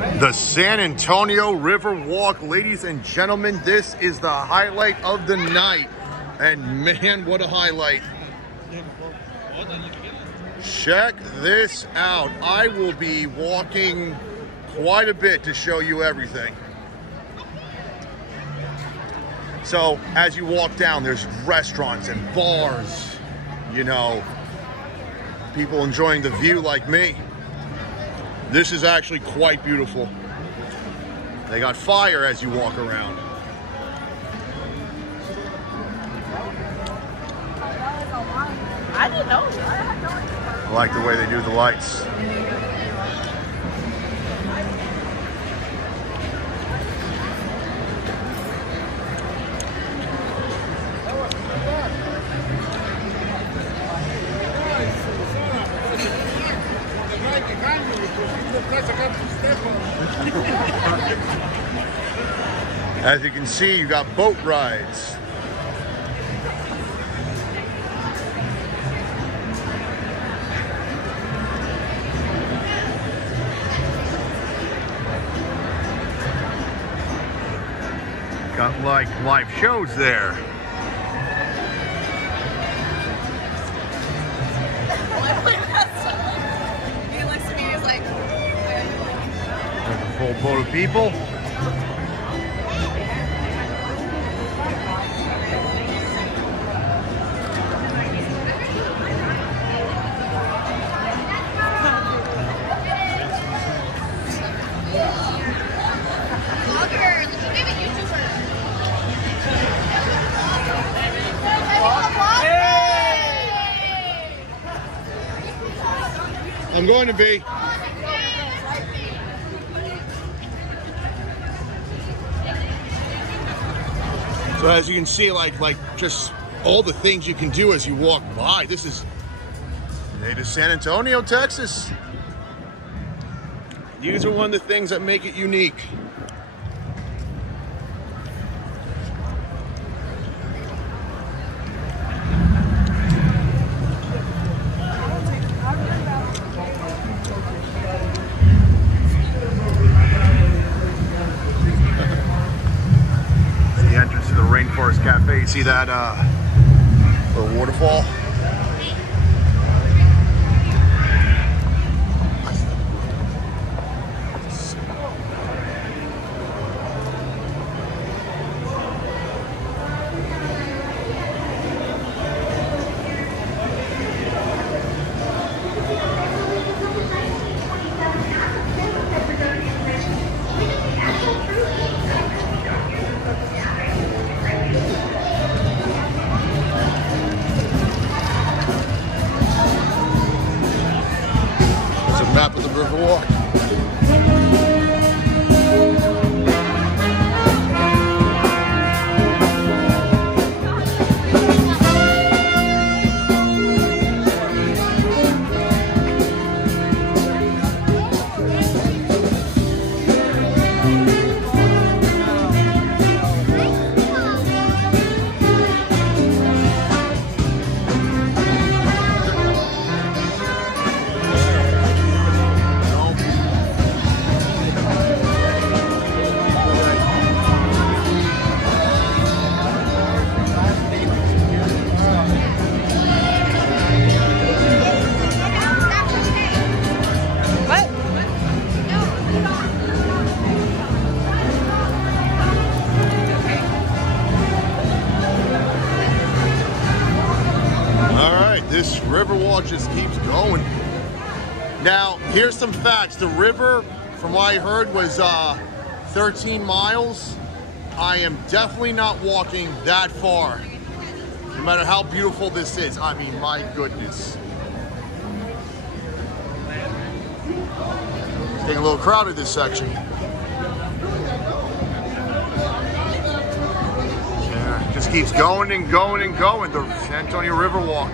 The San Antonio River Walk, ladies and gentlemen, this is the highlight of the night. And man, what a highlight. Check this out. I will be walking quite a bit to show you everything. So as you walk down, there's restaurants and bars, you know, people enjoying the view like me. This is actually quite beautiful. They got fire as you walk around. I didn't know. I like the way they do the lights. As you can see, you got boat rides. Got like live shows there. He looks at me, he's like, A full boat of people. I'm going to be. So as you can see, like just all the things you can do as you walk by. This is native San Antonio, Texas. These are one of the things that make it unique. Rainforest Cafe, you see that little waterfall? Map of the River Walk. This river walk just keeps going. Now, here's some facts. The river, from what I heard, was 13 miles. I am definitely not walking that far, no matter how beautiful this is. I mean, my goodness. It's getting a little crowded, this section. Yeah, it just keeps going and going and going. The San Antonio River Walk.